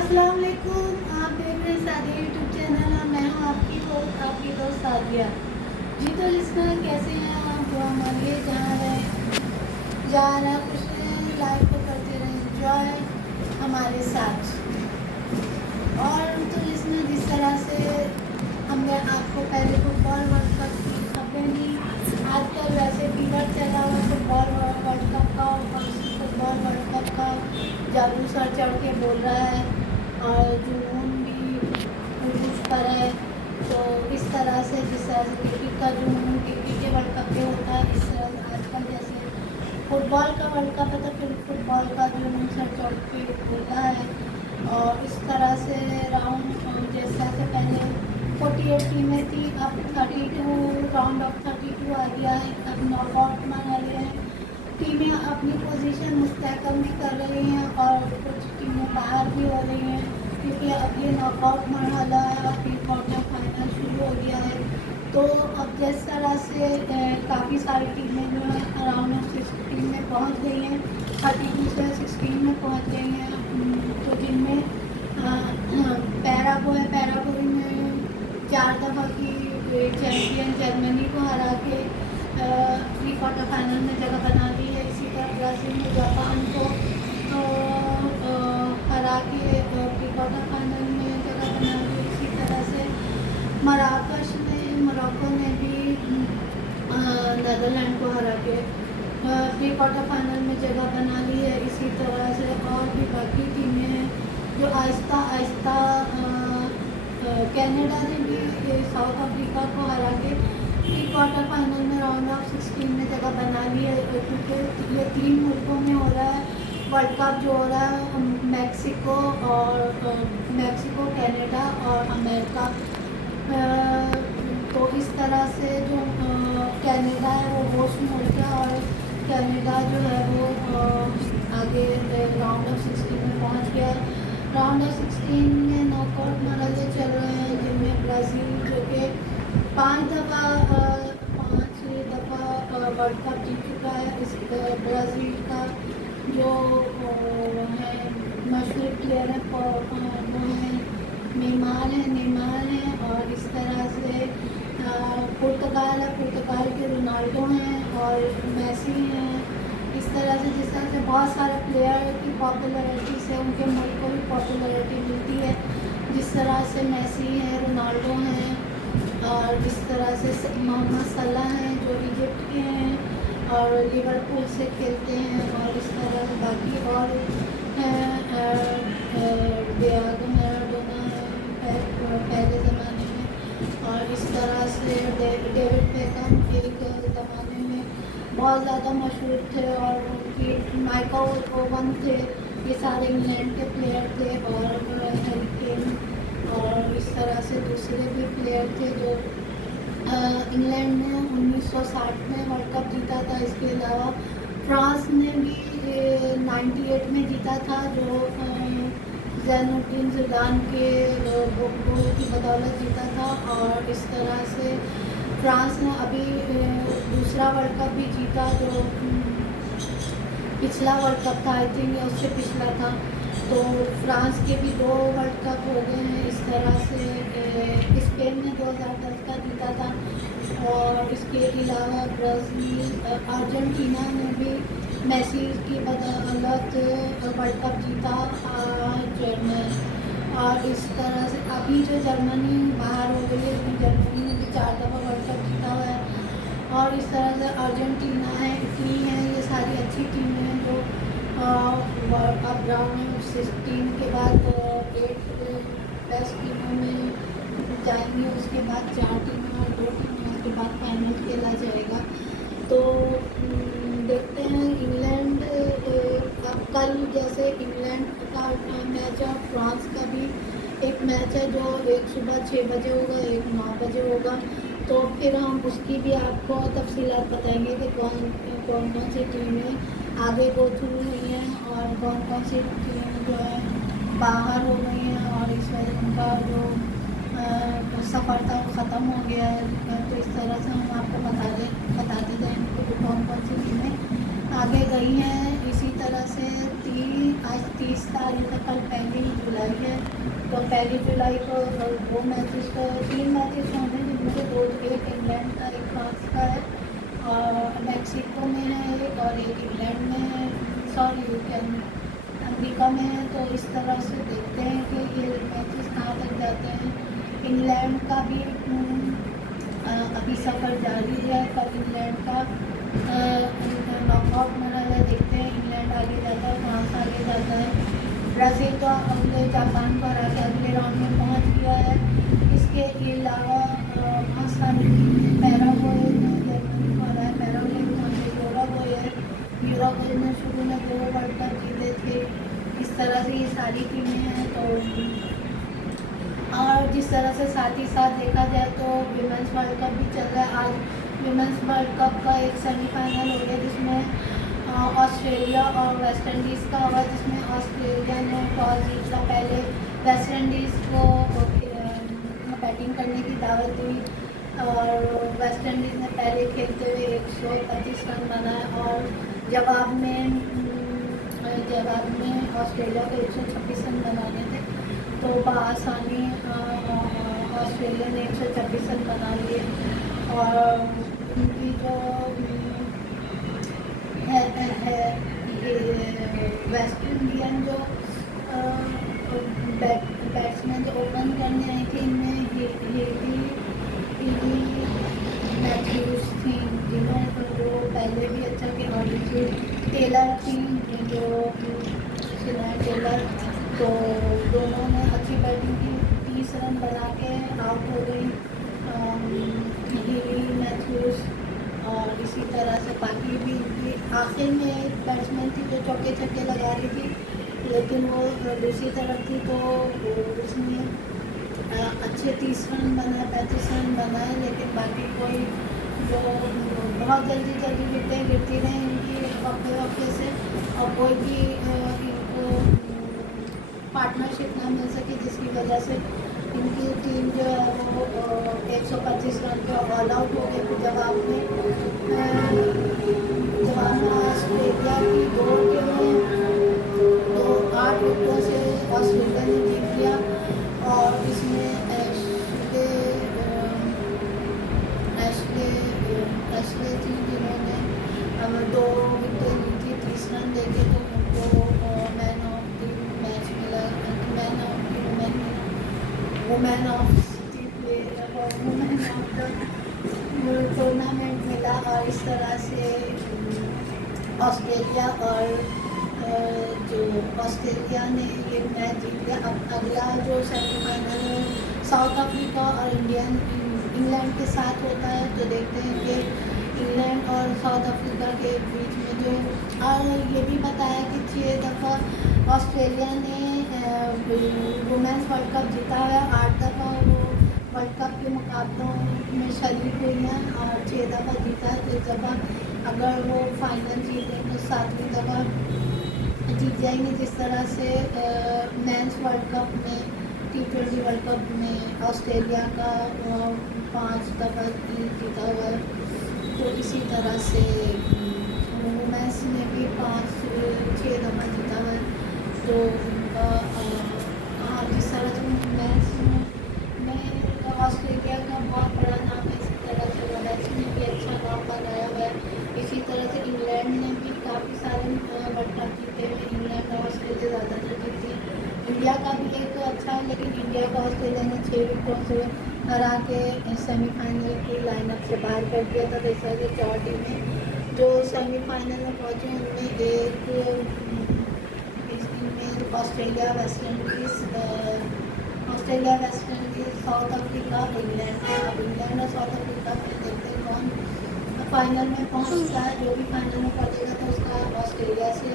अस्सलाम वालेकुम। आप देख रहे हैं सादिया यूट्यूब चैनल और मैं हूँ आपकी दोस्त सादिया जी। तो लिसनर कैसे हैं आप? जो हमारे लिए जहाँ रहे खुश रहें, लाइफ को करते रहें एंजॉय हमारे साथ। और तो लिसनर जिस तरह से हमने आपको पहले फुटबॉल वर्ल्ड कप की खबरें दी, आजकल वैसे पीरियड चला हुआ फुटबॉल वर्ल्ड कप का और उसी फुटबॉल वर्ल्ड कप का जादू सर चढ़ के बोल रहा है और जुनून भी उर्दूज पर है। तो इस तरह से जिस तरह से क्रिकेट का जुनून क्रिकेट के वर्ल्ड कप पे होता है, इस तरह से आजकल जैसे फुटबॉल का वर्ल्ड कप है तो फिर फुटबॉल का जुनून सर चढ़ के बोलता है। और इस तरह से राउंड जैसा से पहले 48 टीमें थी, अब 32 राउंड ऑफ 32 आ गया है। अब नॉकआउट वाले हैं, टीमें अपनी पोजीशन मुस्तहकम भी कर रही हैं और कुछ टीमें बाहर भी हो रही हैं क्योंकि अब ये नॉकआउट मरहला है और फिर क्वार्टर फाइनल शुरू हो गया है। तो अब जिस तरह से काफ़ी सारी टीमें जो हैं राउंड ऑफ 16 में पहुंच गई हैं, 32 से 16 में पहुंच गई हैं। तो जिनमें पैरागवे में 4 दफ़ा की चैम्पियन जर्मनी को हरा के प्री क्वार्टर फाइनल में जगह बना ली है। इसी तरह ब्राज़ील ने जापान को हरा के प्री क्वार्टर फाइनल में जगह बना ली। इसी तरह से मोरक्को ने भी नीदरलैंड को हरा के प्री क्वार्टर फाइनल में जगह बना ली है। इसी तरह से और भी बाकी टीमें हैं जो आहिस्ता आहिस्ता कनाडा ने भी साउथ अफ्रीका को हरा के प्री क्वार्टर फाइनल में राउंड ऑफ 16 में जगह बना ली है। क्योंकि ये 3 मुल्कों में हो रहा है वर्ल्ड कप जो हो रहा है, मैक्सिको, कनाडा और अमेरिका। तो इस तरह से जो कनाडा है वो होस्ट मुल्क है और कनाडा जो है वो आगे राउंड ऑफ 16 में पहुंच गया है। राउंड ऑफ 16 में नॉकआउट मरहले चल रहे हैं जिनमें ब्राज़ील जो कि 5 दफ़ा वर्ल्ड कप जीत चुका है। इस ब्राज़ील का जो है मशहूर प्लेयर है वो है नेमार है। और इस तरह से पुर्तगाल के रोनाल्डो हैं और मेसी हैं। इस तरह से जिस तरह से बहुत सारे प्लेयर की पॉपुलैरिटी से उनके मुल्क को भी पॉपुलैरिटी मिलती है। जिस तरह से मेसी है, रोनाल्डो हैं और इस तरह से मोहम्मद सलाह हैं जो इजिप्ट के हैं और लिवरपूल से खेलते हैं। और इस तरह से बाकी और मैराडोना है पहले ज़माने में। और इस तरह से डेविड बेकहम एक ज़माने में बहुत ज़्यादा मशहूर थे और उनकी माइकल ओवन थे। ये सारे इंग्लैंड के प्लेयर थे और हैरी केन और इस तरह से दूसरे भी प्लेयर थे जो इंग्लैंड ने 1960 में वर्ल्ड कप जीता था। इसके अलावा फ्रांस ने भी 98 में जीता था जो ज़ैनुद्दीन ज़िदान के गोल की बदौलत जीता था। और इस तरह से फ्रांस ने अभी दूसरा वर्ल्ड कप भी जीता जो पिछला वर्ल्ड कप था, आई थिंक या उससे पिछला था। तो फ्रांस के भी 2 वर्ल्ड कप हो गए हैं। इस तरह से स्पेन ने 2010 का जीता था और इसके अलावा ब्राज़ील अर्जेंटीना ने भी मेसी की बदौलत वर्ल्ड कप जीता। और इस तरह से अभी जो जर्मनी बाहर हो गई है, जर्मनी ने भी 4 दफ़ा वर्ल्ड कप जीता हुआ है। और इस तरह से अर्जेंटीना है, इटली है, ये सारी अच्छी टीमें हैं जो अब राउंड ऑफ 16 के बाद 8 बेस्ट टीमों में जाएंगे। उसके बाद 4 टीमें और 2 टीमें उसके बाद फाइनल खेला जाएगा। तो देखते हैं इंग्लैंड अब कल जैसे इंग्लैंड का मैच है, फ्रांस का भी एक मैच है जो एक सुबह 6 बजे होगा, एक 9 बजे होगा। तो फिर हम उसकी भी आपको तफसीलात बताएंगे कि कौन सी टीमें आगे गो थ्रू हुई हैं और कौन सी टीमें जो है बाहर हो गई हैं और इस वजह उनका जो सफ़र था वो ख़त्म हो गया है। तो इस तरह से हम आपको बताते जाएंगे कि कौन सी टीमें आगे गई हैं। इसी तरह से आज 30 तारीख है, कल 1 जुलाई है तो 1 जुलाई को 2 मैचेस तो 3 मैचेस होंगे, जिनमें से 2 एक इंग्लैंड का, एक फ्रांस का है, और मैक्सिको में है एक, और एक इंग्लैंड में है, सॉरी अमेरिका में है। तो इस तरह से देखते हैं कि ये मैचेस कहाँ तक जाते हैं। इंग्लैंड का भी अभी सफ़र जारी है। कल इंग्लैंड का नॉकआउट मरहला है, देखते हैं इंग्लैंड आगे जाता है, फ्रांस आगे जाता है। ब्राज़ील तो अगले जापान को हरा के अगले राउंड में पहुंच गया है। इसके अलावा बहुत सारी पैराग्वे ने जर्मनी को हराया, पैराग्वे पहुंचे, यूरुग्वे ने शुरू में 2 वर्ल्ड कप जीते थे। इस तरह से ये सारी टीमें हैं। तो और जिस तरह से साथ ही साथ देखा जाए तो विमेंस वर्ल्ड कप भी चल रहा है। आज विमेंस वर्ल्ड कप का एक सेमीफाइनल हो गया, जिसमें ऑस्ट्रेलिया और वेस्ट इंडीज़ का हुआ, जिसमें ऑस्ट्रेलिया ने टॉस जीता, पहले वेस्ट इंडीज़ को बैटिंग करने की दावत दी और वेस्ट इंडीज़ ने पहले खेलते हुए 125 रन बनाए और जवाब में ऑस्ट्रेलिया को 126 रन बनाने थे। तो बआसानी ऑस्ट्रेलिया ने 126 रन बना लिए और उनकी जो है ये वेस्ट इंडियन जो बैट्समैन जो ओपन करने आई थी, इनमें मैथ्यूज थी, जिन्होंने जो पहले भी अच्छा खेला, टेलर थी जो टेलर, तो दोनों ने अच्छी बैटिंग की, 30 रन बना के आउट हो गई हीली मैथ्यूज। और इसी तरह से बाकी भी इनकी आखिर में एक बैट्समैन थी जो चौके छक्के लगा रही थी, लेकिन वो दूसरी तरफ थी, तो उसमें अच्छे 30 रन बनाए, 35 रन बनाए, लेकिन बाकी कोई जो बहुत जल्दी विकेटें गिरती रहीं इनकी वक्फे से और कोई भी इनको पार्टनरशिप ना मिल सकी, जिसकी वजह से इनकी टीम जो है वो 125 रन पे ऑल आउट हो गई। जवाब में ऑस्ट्रेलिया की 2 टीमें तो 8 विकेटों से ऑस्ट्रेलिया ने जीत लिया और इसमें एशले थी जिन्होंने 2 विकेट ली थी 30 रन देके, तो उनको मैन ऑफ द मैच मिला, वुमेन ऑफ द टूर्नामेंट मिला। और इस तरह से ऑस्ट्रेलिया ऑस्ट्रेलिया ने ये मैच जीत लिया। अब अगला जो सेमीफाइनल है साउथ अफ्रीका और इंग्लैंड के साथ होता है, तो देखते हैं कि इंग्लैंड और साउथ अफ्रीका के बीच में जो, और ये भी बताया कि 6 दफ़ा ऑस्ट्रेलिया ने वुमेन्स वर्ल्ड कप जीता है, 8 दफ़ा वो वर्ल्ड कप के मुकाबलों में शरीक हुई हैं और 6 दफ़ा जीता है। तो इस दफ़ा अगर वो फाइनल जीतें तो 7वीं दफ़ा जीत जाएंगे। जिस तरह से मेंस वर्ल्ड कप में T20 वर्ल्ड कप में ऑस्ट्रेलिया का 5 दफ़ा जीता हुआ है, तो इसी तरह से वुमेन्स ने भी 6 दफ़ा जीता हुआ है। तो उनका जिस तरह से वुमेन्स में ऑस्ट्रेलिया का बहुत बड़ा नाम है, इसी तरह से वुमेन्स ने भी अच्छा नाम बनाया हुआ है। इसी तरह से इंग्लैंड ने भी काफ़ी सारे वर्ल्ड कप जीते हुए, इंग्लैंड और ऑस्ट्रेलिया ज़्यादातर जीती है। इंडिया का भी एक अच्छा है, लेकिन इंडिया को ऑस्ट्रेलिया ने 6 विकेटों से हरा के सेमीफाइनल की लाइनअप से बाहर कर दिया था। तो इस तरह से 4 टीमें जो सेमीफाइनल में पहुँचे, उनमें एक Australia, West Indies, south Africa, England है। अब इंग्लैंड और साउथ अफ्रीका में देखते हैं कौन फाइनल में पहुँचता है। जो भी फाइनल में पहुँचेगा तो उसका ऑस्ट्रेलिया से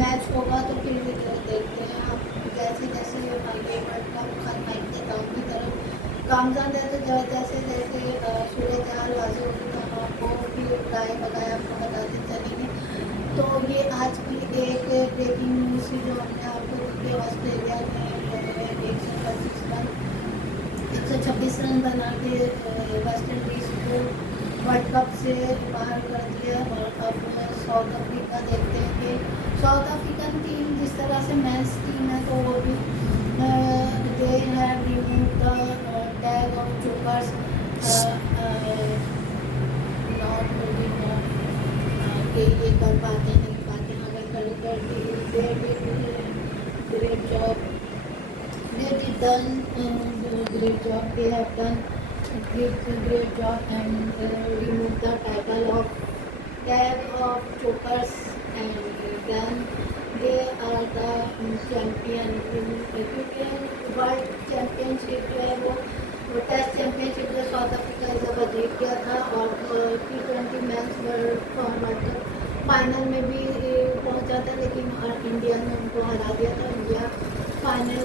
मैच होगा। तो फिर देखते हैं आप जैसे जैसे आगे वर्ल्ड कप खत्म के दाम की तरफ गामजन है, तो जैसे जैसे सूरत हाल वाजी होगी तो हम आपको फिर राय वगैरह आपको बताते चलेंगे। तो ये आज की एक ब्रेकिंग न्यूज़ जो हमने आपको दी, ऑस्ट्रेलिया ने 126 रन बना के वेस्ट इंडीज़ को वर्ल्ड कप से बाहर कर दिया। और अब साउथ अफ्रीका देखते हैं कि साउथ अफ्रीकन टीम जिस तरह से मैच टीम है, तो वो भी दे कर पाते हैं नहीं पाते हैं, अगर करती great job, they did done great job, they have done great job and removed the title of tag of chokers and then they are the champion, क्योंकि वर्ल्ड चैम्पियनशिप जो है वो टेस्ट चैम्पियनशिप जो साउथ अफ्रीका इस दफ़ा जीत गया था, और T20 mains world cup final में भी पहुंचा था, लेकिन इंडिया ने उनको हरा दिया था। इंडिया फाइनल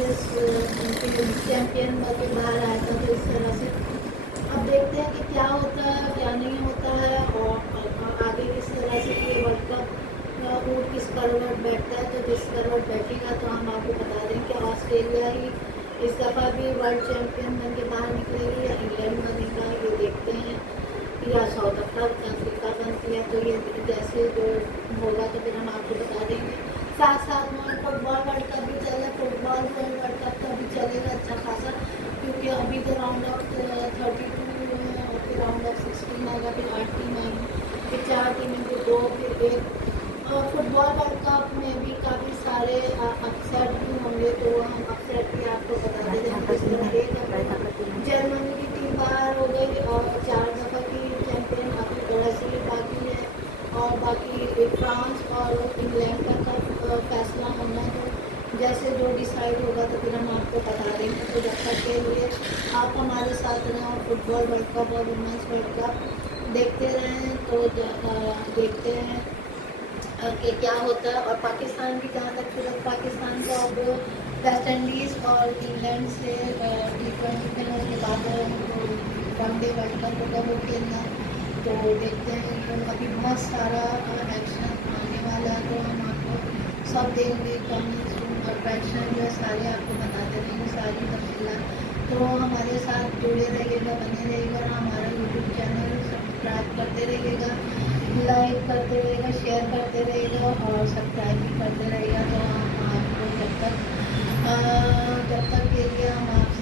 चैम्पियन बन के बाहर आया था। तो इस तरह से अब देखते हैं कि क्या होता है क्या नहीं होता है, और आगे किस तरह से ये वर्ल्ड कप ऊँट किस करवट बैठता है। तो जिस करवट बैठेगा तो हम आपको बता दें कि ऑस्ट्रेलिया ही इस दफ़ा भी वर्ल्ड चैम्पियन बन के बाहर निकलेगी या इंग्लैंड बनेगा, ये देखते हैं, या साउथ अफ्रीका बनती है। तो ये जैसे जो होगा तो फिर हम आपको बता देंगे। साथ साथ में फुटबॉल वर्ल्ड कप भी चल रहा है, फुटबॉल वर्ल्ड कप का भी चलेगा अच्छा खासा, क्योंकि अभी तो राउंड ऑफ 32 और फिर राउंड ऑफ 16 आएगा, फिर 8 टीम आएगी, फिर 4 टीमें, फिर 2, फिर 1। फुटबॉल वर्ल्ड कप में भी काफ़ी सारे अपसेट भी होंगे, तो हम अपसेट भी आपको बता देते हैं। किस तरह जर्मनी की टीम बाहर हो गई और 4 दफ़ा की चैम्पियन अभी ब्राज़ील बाकी है, और बाकी फ्रांस और इंग्लैंड का फैसला होना है। तो जैसे जो डिसाइड होगा तो फिर हम आपको बता देंगे। तो जब तक के लिए आप हमारे साथ रहें और फुटबॉल वर्ल्ड कप और वुमेंस वर्ल्ड कप देखते रहें। तो देखते हैं कि क्या होता है। और पाकिस्तान की जहाँ तक फिर पाकिस्तान का अब वेस्ट इंडीज़ और इंग्लैंड से T20 खेलने के बाद वनडे वर्ल्ड कप होगा वो खेलना। तो देखते हैं कि अभी बहुत सारा एक्शन आने वाला है, तो हम आपको सब देंगे, कमिंग और पैशन जो है सारे आपको बताते रहेंगे, सारी तफसीलात। तो हमारे साथ जुड़े रहिएगा, बने रहिएगा, और हमारा यूट्यूब चैनल सब्सक्राइब करते रहिएगा, लाइक करते रहिएगा, शेयर करते रहिएगा और सब्सक्राइब भी करते रहिएगा। तो हम आपको जब तक के लिए हम आप